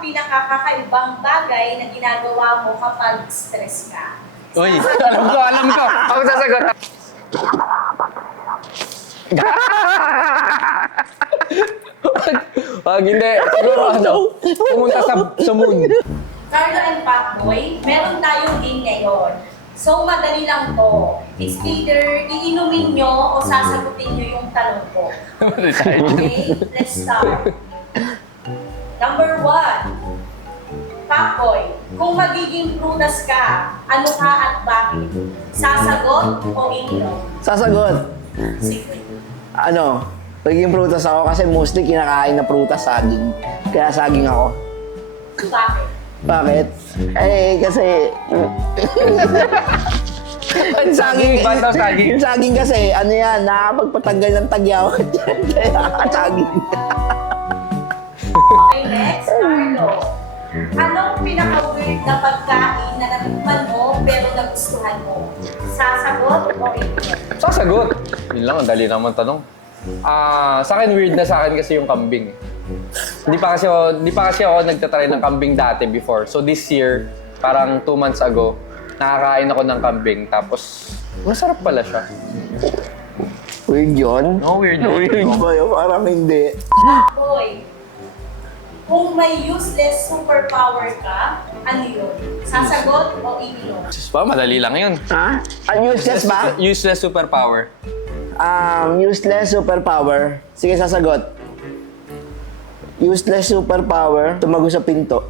pinakakakaibang bagay na ginagawa mo kapag stress ka? Uy, alam ko. Ako sasagot. Wag, hindi. Siguro pumunta sa moon. Carlo and Pacboy, meron tayong game ngayon. So, madali lang to. It's either iinumin nyo o sasagutin nyo yung tanong ko. Okay, let's start. Number 1. Pacboy, kung magiging prutas ka, ano ka at bakit? Sasagot o iinom? Sasagot. Sige. Naging prutas ako kasi mostly kinakain na prutas saging. Kaya saging ako. Bakit? Bakit? Kasi... Ang saging, ba't daw saging? Yung saging kasi, nakakapagpatanggal ng tagyawat yan. Kaya saging. Okay, next. Carlo, anong pinaka-weird na pagkain na natikman mo pero nagustuhan mo? Sasagot o iinom? Sasagot. Yun lang, ang dali naman tanong. Sa akin, weird na sa akin kasi yung kambing. Hindi pa kasi ako nagtatry ng kambing dati before. So this year, parang 2 months ago, nakakain ako ng kambing. Tapos, masarap pala siya. Weird yun? No, weird. Weird ba yun? Parang hindi. Boy, kung may useless superpower ka, ano yun? Sasagot o iinom? Madali lang yun. Ha? Useless ba? Useless superpower. Useless superpower. Sige, sasagot. Useless superpower, tumago sa pinto.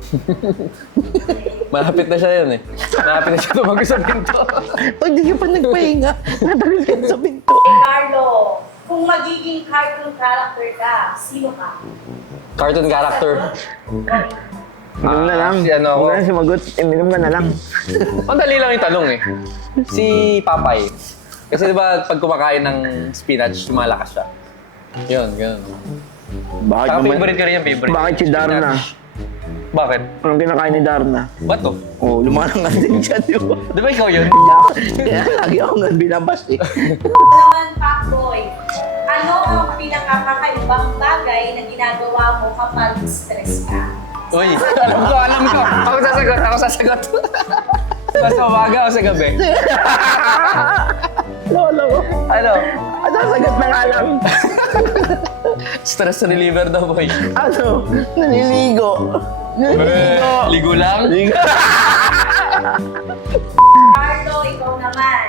Malapit na siya yun eh. Malapit na siya tumago sa pinto. Pag di ka pa nagpahinga, natagal ka sa pinto. Carlo, kung magiging cartoon character ka, sino ka? Cartoon character. Inom na lang. Si ano ako? Huwag na sumagot, inom ka na lang. Madali lang yung tanong eh. Si Papay. Kasi diba pag kumakain ng spinach, lumalakas siya. Yun, yun. Bakit Saka naman? favorite ka rin yan, favorite. Bakit si Darna? Bakit? Anong kinakain ni Darna? Ba't to? Oh, lumalang nga din siya, di ba? Di ba ikaw yun? Kaya lagi ako nga binabas eh. Naman, Pacboy, ano ang pinakakakaibang bagay na ginagawa mo kapag stress ka? Uy, alam ko. Ako sasagot. Sa umaga o sa gabi? Lolo ko. Ano? Sasagot na nga lang. Stress reliever daw, boy. Naliligo. Naliligo. Ligo lang? Carlo, ikaw naman.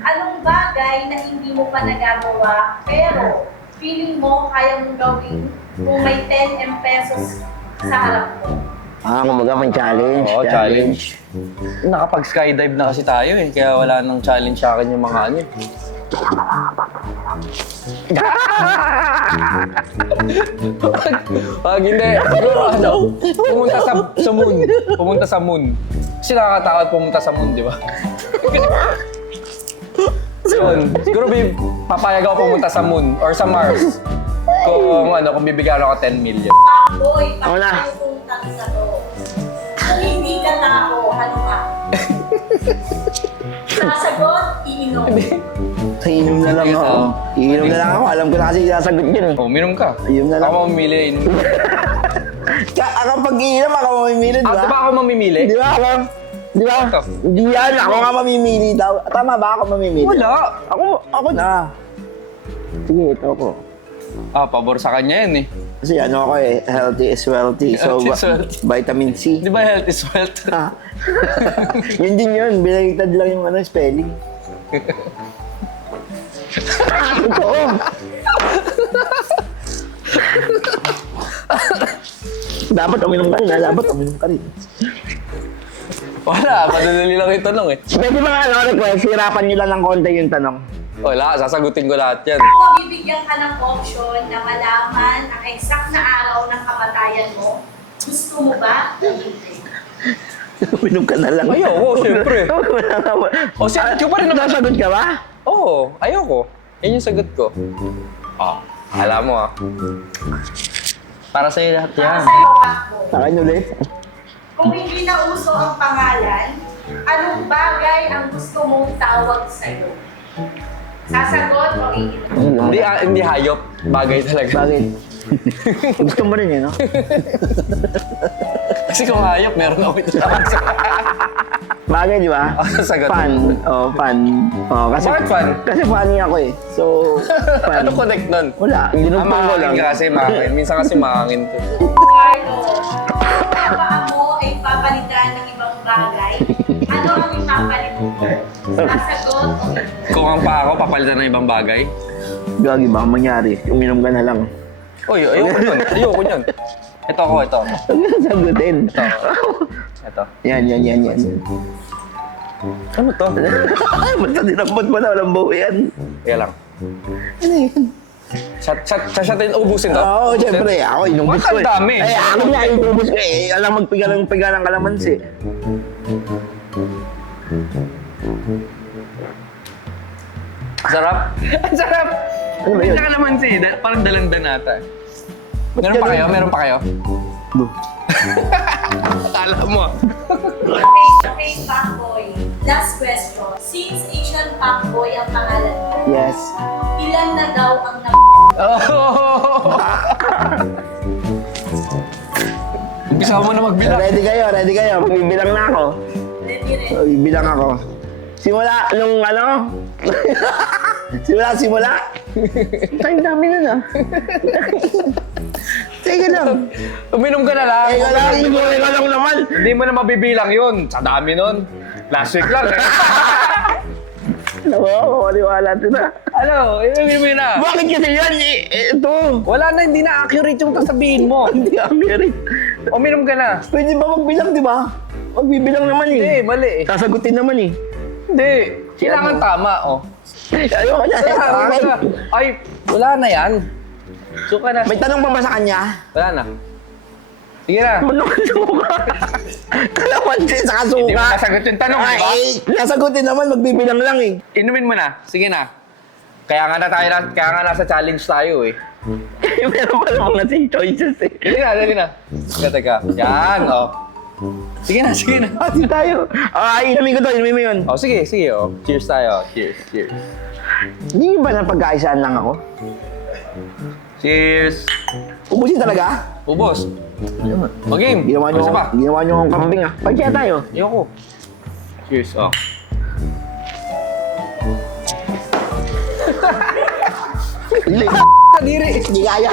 Anong bagay na hindi mo pa nagagawa pero feeling mo kaya mong gawin kung may 10 pesos sa harap mo? Kumbaga may challenge. Oo, challenge. Nakapag-skydive na kasi tayo eh. Kaya wala nang challenge sa akin yung mga ano eh. Pag hindi, siguro pumunta sa moon. Kasi nakakatakot pumunta sa moon, di ba? Yun, siguro papayag ako pumunta sa moon or sa Mars. Kung bibigyan ako 10 million. Pacboy, Ako na. tayo kung tanong na to. Kung hindi ka tao, ano ka? Sasagot, iinom. Iinom na lang ako. Iinom na lang ako. Alam ko na kasi sasagot yun eh. Oh, uminom ka. Inom na lang. Ako mamimili. Kapag iinom, ako mamimili, di ba? Di ba ako mamimili? Di ba ako? Di ba? Ito. Di yan. Ako nga mamimili daw. Tama ba ako mamimili? Wala. Ako na. Sige, ito ako. Pabor sa kanya yan eh. Kasi ano ako eh, healthy is wealthy. So, Healthy is wealthy. vitamin C. Di ba health is wealth? Yun din yun. Binaliktad lang yung spelling. Totoo. Dapat uminom ka rin. Dapat uminom ka rin. Wala, madali lang yung tanong eh. Pwede ba request, hirapan nyo lang ng konti yung tanong. Wala, sasagutin ko lahat yan. Kung mabibigyan ka ng option na malaman ang exact na araw ng kamatayan mo, gusto mo ba? Uminom ka na lang. Ayoko, syempre. O, sagot ko pa rin naman. Nasagot ka ba? Oo, ayoko. Yan yung sagot ko. Alam mo Para sa'yo lahat Para yan. sa'yo, Pacboy. Akin ulit. Kung hindi na uso ang pangalan, anong bagay ang gusto mong tawag sa'yo? Sasagot o iinom? Hindi hayop. Bagay talaga. Bakit? Gusto mo rin no? Kasi kung hayop, meron ako ito. Bagay, di ba? Sagot. Fun. Oh, fun. Oh, kasi, Bakit fun? Kasi funny ako eh. So, fun. Ano connect nun? Wala. Ginugtong ko lang. Mahangin ka kasi, mahangin. Minsan kasi mahangin to. Carlo, ang paa mo ay papalitan ng ibang bagay. Ano ang ipapalit mo? Sasagot o hindi? Kung ang paa ko, papalitan ng ibang bagay. Gagi, baka mangyari. Uminom ka na lang. Uy, ayoko yun. Ayoko yun. Ito ako, ito. Huwag mo na sagutin. Ito. Yan. Ano to? Ba't ka dinambot mo na? Walang buo yan. Kaya lang. Ano yan? Shot-shotin, ubusin to? Oo, syempre. Ako, inubos Bakit ko eh. ang dami? Ay, ako nga, inubos ko eh. Alam, magpiga ng kalamansi. Sarap. Ang sarap. Ano ba yun? Hindi ka naman parang dalandan ata. Meron pa kayo? Meron pa kayo? Akala mo. Okay, Pacboy. Last question. Since Asian Pacboy ang pangalan mo, Yes. ilan na daw ang Oh! Umpisa mo na magbilang. Ready kayo. Magbibilang na ako. Ready? Magbibilang ako. Simula nung ano? Simula? Ay, dami na na. Teka lang. Uminom ka na lang. Teka lang, inuwi ka lang naman. Hindi mo na mabibilang yun. Sa dami nun. Last week lang eh. Ano ba? Mawaliwala ito na. Ano? Uminom mo na. Bakit kasi yan? Ito. Wala na, hindi na accurate yung sasabihin mo. Hindi accurate. Uminom ka na. Pwede ba magbilang, di ba? Magbibilang naman eh. Hindi, mali eh. Sasagutin naman eh. Hindi. Kailangan tama, oh. Ayoko na. Ay, wala na yan. Suka na. May tanong pa ba sa kanya? Wala na. Sige na. Ano ka suka? Kalamansi sa Hindi mo kasuka. nasagot yung tanong, di ba? Ay, nasagutin naman, magbibilang lang eh. Inumin mo na. Sige na. Kaya nga nasa challenge tayo eh. Meron pa naman kasi choices eh. Sige na. Teka. Yan, oh. Sige na. Kasi tayo. Ay, inumin ko to, inumin mo yun. Oh, sige, oh. Cheers tayo. Cheers. Hindi ba na pagkaisaan lang ako? Cheers. Ubusin talaga? Ubos. Mag-game. Ginawa nyo, Isa pa. ginawa nyo akong kambing ah. Pagkaya tayo. Ayoko. Cheers, oh. Hindi. Kadiri. Hindi kaya.